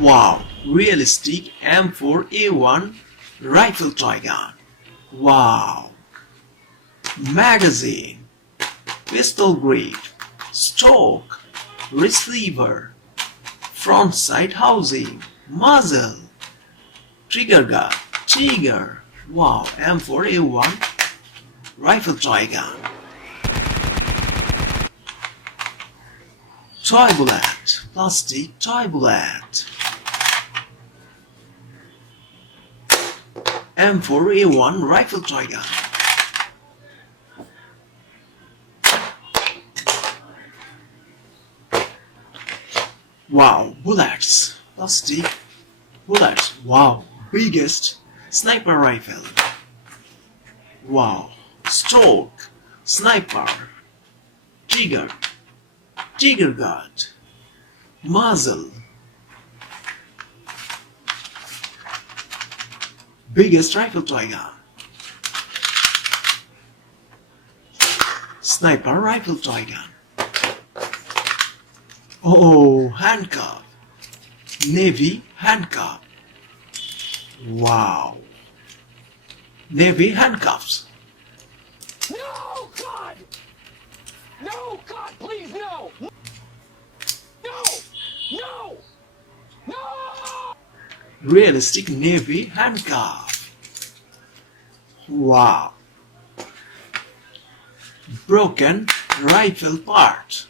Wow, realistic M4A1 rifle toy gun. Wow. Magazine, pistol grip, stock, receiver, front sight housing, muzzle, trigger guard, trigger. Wow, M4A1 rifle toy gun. Toy bullet, plastic toy bullet. M4A1 rifle toy gun. Wow, bullets, plastic bullets. Wow, biggest sniper rifle. Wow, stock, sniper, trigger, trigger guard, muzzle, biggest rifle toy gun, sniper rifle toy gun. Oh, handcuff, navy handcuff. Wow, navy handcuffs. No, God! No, God, please, no! No! No! No! Realistic navy handcuff. Wow. Broken rifle part.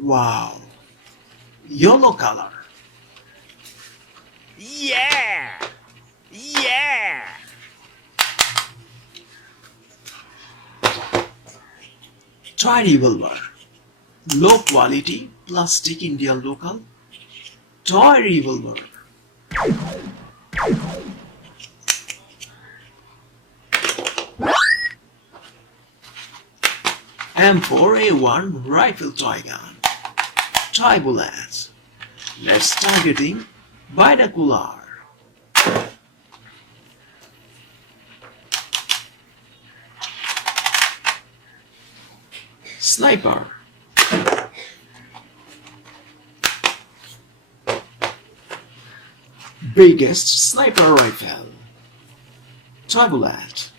Wow. Yellow color. Yeah! Yeah! Toy revolver. Low quality plastic India local. Toy revolver. M4A1 rifle toy gun. Toy bullets. Let's targeting binocular. Sniper. Biggest sniper rifle. Toy bullet.